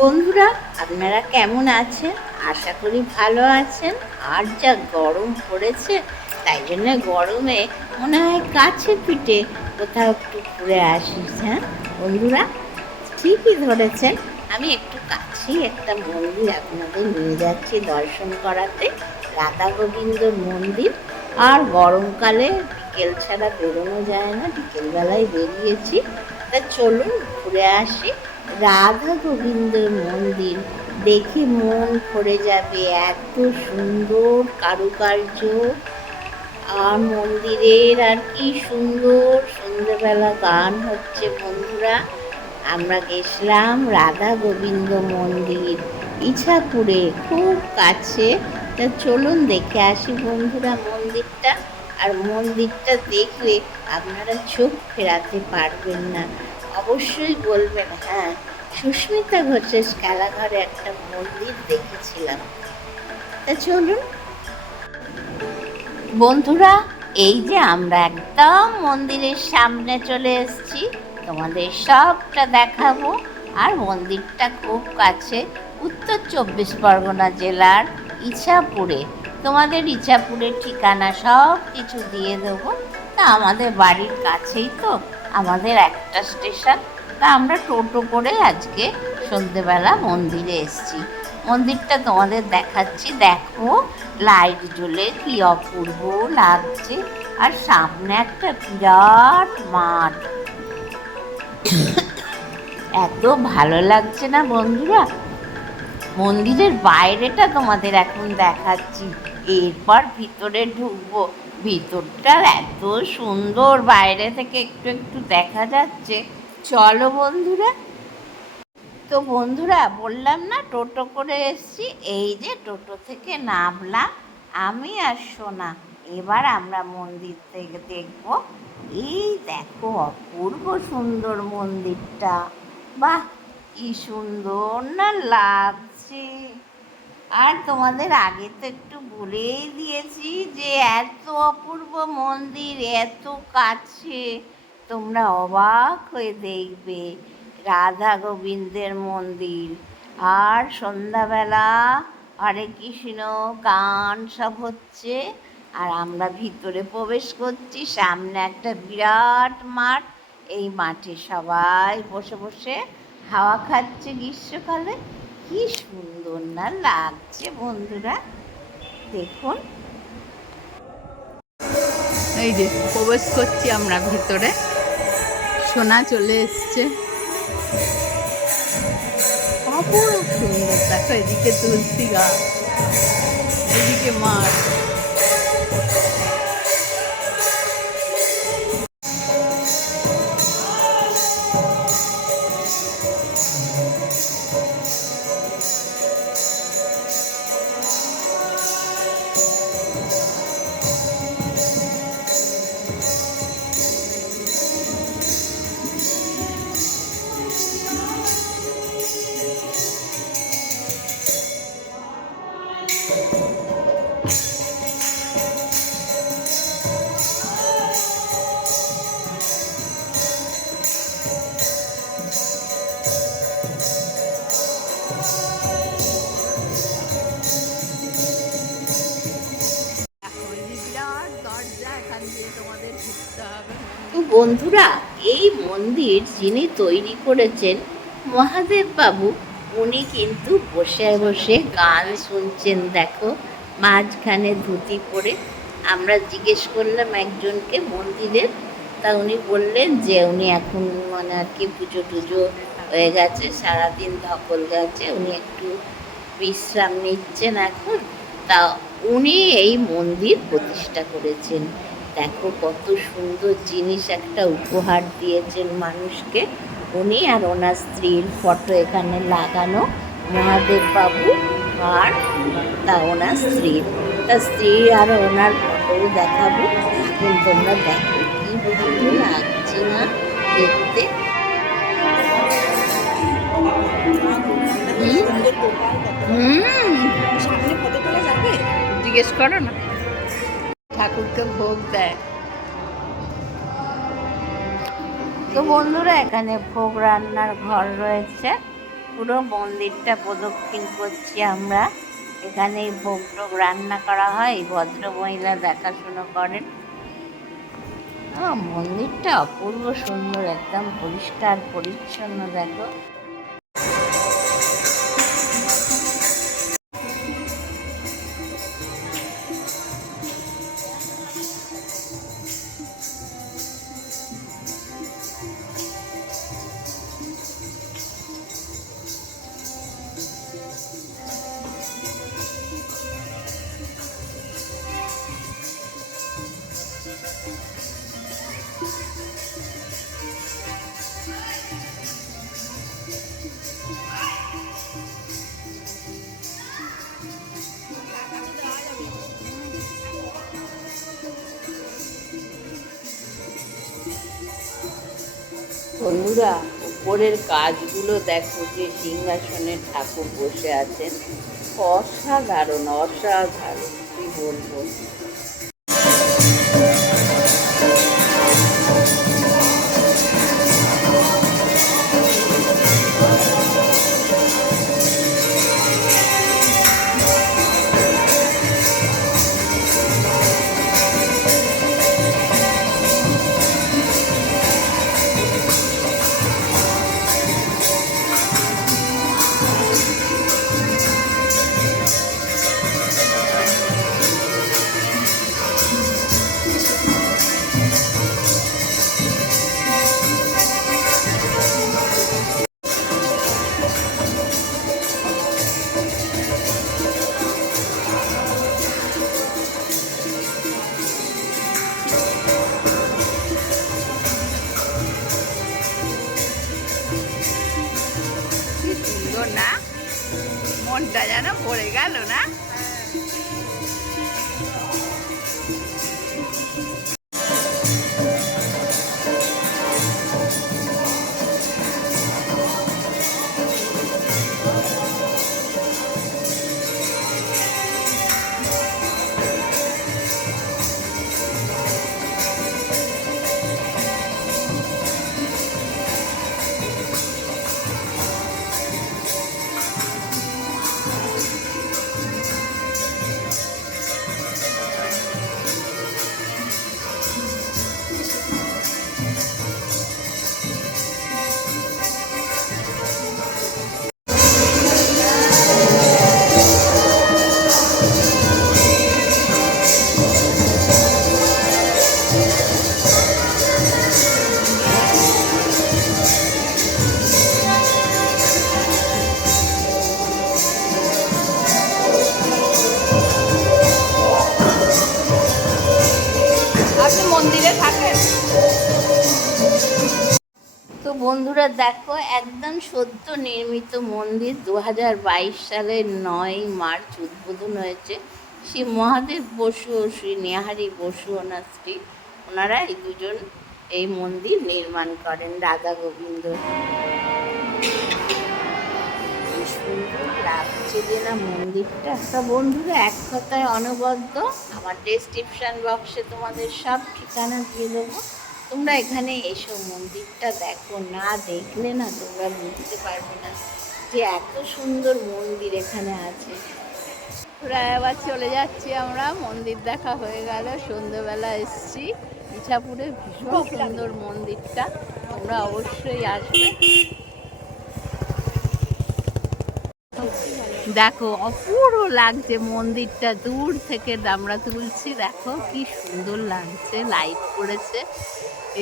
বন্ধুরা, আপনারা কেমন আছেন? আশা করি ভালো আছেন। আর যা গরম পড়েছে, তাই জন্য গরমে মনে হয় কাছে পিঠে কোথাও একটু ঘুরে আসিস। হ্যাঁ বন্ধুরা, ঠিকই ধরেছেন। আমি একটু কাছেই একটা মন্দির আপনাদের নিয়ে যাচ্ছি দর্শন করাতে, রাধা গোবিন্দর মন্দির। আর গরমকালে বিকেল ছাড়া বেরোনো যায় না, বিকেলবেলায় বেরিয়েছি। তা চলুন ঘুরে আসি। রাধা গোবিন্দর মন্দির দেখে মন ভরে যাবে, এত সুন্দর কারুকার্য। আর মন্দিরের আর কি সুন্দর, সন্ধ্যেবেলা গান হচ্ছে। বন্ধুরা, আমরা গেছিলাম রাধা গোবিন্দ মন্দির, ইছাপুরে, খুব কাছে। তা চলুন দেখে আসি বন্ধুরা মন্দিরটা। আর মন্দিরটা দেখলে আপনারা চোখ ফেরাতে পারবেন না, অবশ্যই বলবেন হ্যাঁ, সুস্মিতা ঘোষের খেলাঘরে একটা মন্দির দেখেছিলাম। তা চলুন বন্ধুরা, এই যে আমরা একদম মন্দিরের সামনে চলে এসেছি, তোমাদের সবটা দেখাবো। আর মন্দিরটা খুব কাছে, উত্তর 24 পরগনা জেলার ইছাপুরে। তোমাদের ইছাপুরের ঠিকানা সব কিছু দিয়ে দেবো। তা আমাদের বাড়ির কাছেই তো, আমাদের একটা স্টেশন। তা আমরা টোটো করে আজকে সন্ধেবেলা মন্দিরে এসেছি। মন্দিরটা তোমাদের দেখাচ্ছি, দেখো লাইট জ্বলে কি অপূর্ব লাগছে। আর সামনে একটা বিরাট মাঠ, এত ভালো লাগছে না বন্ধুরা। মন্দিরের বাইরেটা তোমাদের এখন দেখাচ্ছি, এরপর ভিতরে ঢুকবো। ভিতরটা এত সুন্দর, বাইরে থেকে একটু একটু দেখা যাচ্ছে। চলো বন্ধুরা। তো বন্ধুরা, বললাম না টোটো করে এসছি, এই যে টোটো থেকে নামলাম আমি আর সোনা। এবার আমরা মন্দির থেকে দেখব। এই দেখো অপূর্ব সুন্দর মন্দিরটা, বাহ কি সুন্দর না লাগছে। আর তোমাদের আগে তো একটু বলেই দিয়েছি যে এত অপূর্ব মন্দির, এত কাছে, তোমরা অবাক হয়ে দেখবে রাধা গোবিন্দের মন্দির। আর সন্ধ্যাবেলা হরে কৃষ্ণ গান সব হচ্ছে। আর আমরা ভিতরে প্রবেশ করছি, সামনে একটা বিরাট মাঠ। এই মাঠে সবাই বসে বসে হাওয়া খাচ্ছে গ্রীষ্মকালে। কি সুন্দর না লাগছে বন্ধুরা, দেখুন। এই যে প্রবেশ করছি আমরা ভিতরে, সোনা চলে এসছে। অপূর্ব সুন্দর, দেখো এদিকে তুলসী গাছ, এদিকে মাঠ। তো বন্ধুরা, এই মন্দির যিনি তৈরি করেছেন মহাদেব বাবু, উনি কিন্তু বসে বসে গান শুনছেন। দেখো মাঝখানে ধুতি পরে। আমরা জিজ্ঞেস করলাম একজনকে মন্দিরের, তা উনি বললেন যে উনি এখন মানে আর কি পুজো টুজো হয়ে গেছে, সারাদিন ধকল গেছে, উনি একটু বিশ্রাম নিচ্ছেন এখন। তা উনি এই মন্দির প্রতিষ্ঠা করেছেন। দেখো কত সুন্দর জিনিস একটা উপহার দিয়েছেন মানুষকে উনি। আর ওনার স্ত্রীর ফটো এখানে লাগানো, মহাদেব বাবু আর তা ওনার স্ত্রীর, তার স্ত্রী আর ওনার ফটো দেখাবো। এখন তোমরা দেখো কি ভালো লাগছে না দেখতে। জিজ্ঞেস করো না, ঠাকুরকে ভোগ দেয়। তো বন্ধুরা, এখানে ভোগ রান্নার ঘর রয়েছে। পুরো মন্দিরটা প্রদক্ষিণ করছি আমরা। এখানে ভোগ টোগ রান্না করা হয়, ভদ্রমহিলা দেখাশুনো করেন। মন্দিরটা অপূর্ব সুন্দর, একদম পরিষ্কার পরিচ্ছন্ন। দেখো বন্ধুরা, উপরের কাজগুলো দেখো, যে সিংহাসনে ঠাকুর বসে আছেন, অসাধারণ অসাধারণ, কি বলবো। না, মনটা যেন ভরে গেল না। মন্দিরে থাকেন তো বন্ধুরা, দেখো একদম সদ্য নির্মিত মন্দির, 2022 সালের 9 মার্চ উদ্বোধন হয়েছে। শ্রী মহাদেব বসু ও শ্রী নেহারি বসু ওনার স্ত্রী, ওনারা এই দুজন এই মন্দির নির্মাণ করেন, রাধা গোবিন্দ। সুন্দর লাগছে যে না মন্দিরটা। তা বন্ধুরা, এক কথায় অনবদ্য। আমার ডেসক্রিপশান বক্সে তোমাদের সব ঠিকানা দিয়ে দেবো, তোমরা এখানে এসো, মন্দিরটা দেখো। না দেখলে না তোমরা বুঝতে পারবে না যে এত সুন্দর মন্দির এখানে আছে। তোরা এবার চলে যাচ্ছি আমরা, মন্দির দেখা হয়ে গেল, সন্ধ্যেবেলা এসছি ইছাপুরে। ভীষণ সুন্দর মন্দিরটা, তোমরা অবশ্যই আসবে। দেখো অপূর্ব লাগছে মন্দিরটা, দূর থেকে আমরা তুলছি, দেখো কি সুন্দর লাগছে, লাইট পড়েছে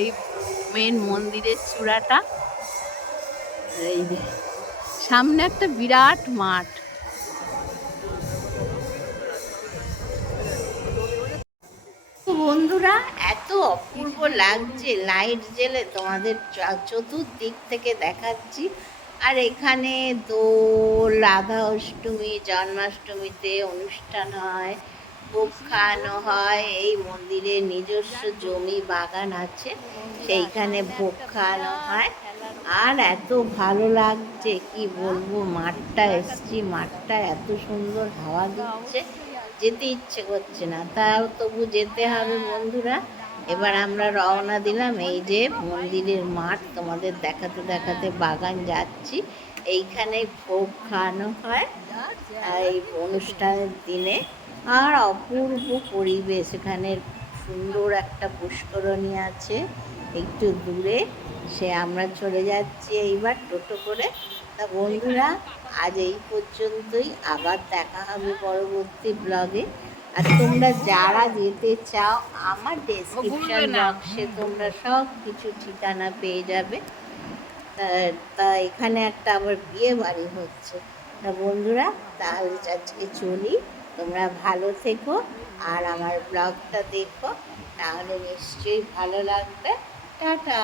এই মেন মন্দিরের চূড়াটা। এই যে সামনে একটা বিরাট মাঠ। বন্ধুরা, এত অপূর্ব লাগছে, লাইট জেলে তোমাদের চতুর্দিক থেকে দেখাচ্ছি। আর এখানে দোল, রাধা অষ্টমী, জন্মাষ্টমীতে অনুষ্ঠান হয়, ভোগ খাওয়ানো হয়। এই মন্দিরে নিজস্ব জমি বাগান আছে, সেইখানে ভোগ খাওয়ানো হয়। আর এত ভালো লাগছে কি বলবো, মাঠটা এসছি, মাঠটা এত সুন্দর হাওয়া দিচ্ছে, যেতে ইচ্ছে করছে না, তাও তবু যেতে হবে বন্ধুরা। এবার আমরা রওনা দিলাম। এই যে মন্দিরের মাঠ তোমাদের দেখাতে দেখাতে বাগান যাচ্ছি। এইখানে ভোগ খাওয়ানো হয় এই অনুষ্ঠানের দিনে। আর অপূর্ব পরিবেশ, এখানে সুন্দর একটা পুষ্করণী আছে একটু দূরে, সে আমরা চলে যাচ্ছি এইবার টোটো করে। তা বন্ধুরা, আজ এই পর্যন্তই, আবার দেখা হবে পরবর্তী ব্লগে। আর তোমরা যারা যেতে চাও আমার ডেসক্রিপশন বক্সে তোমরা সব কিছু ঠিকানা পেয়ে যাবে। তা এখানে একটা আবার বিয়ে বাড়ি হচ্ছে। তা বন্ধুরা, তাহলে আজকে চলি, তোমরা ভালো থেকো আর আমার ব্লগটা দেখো, তাহলে নিশ্চয়ই ভালো লাগবে। টাটা।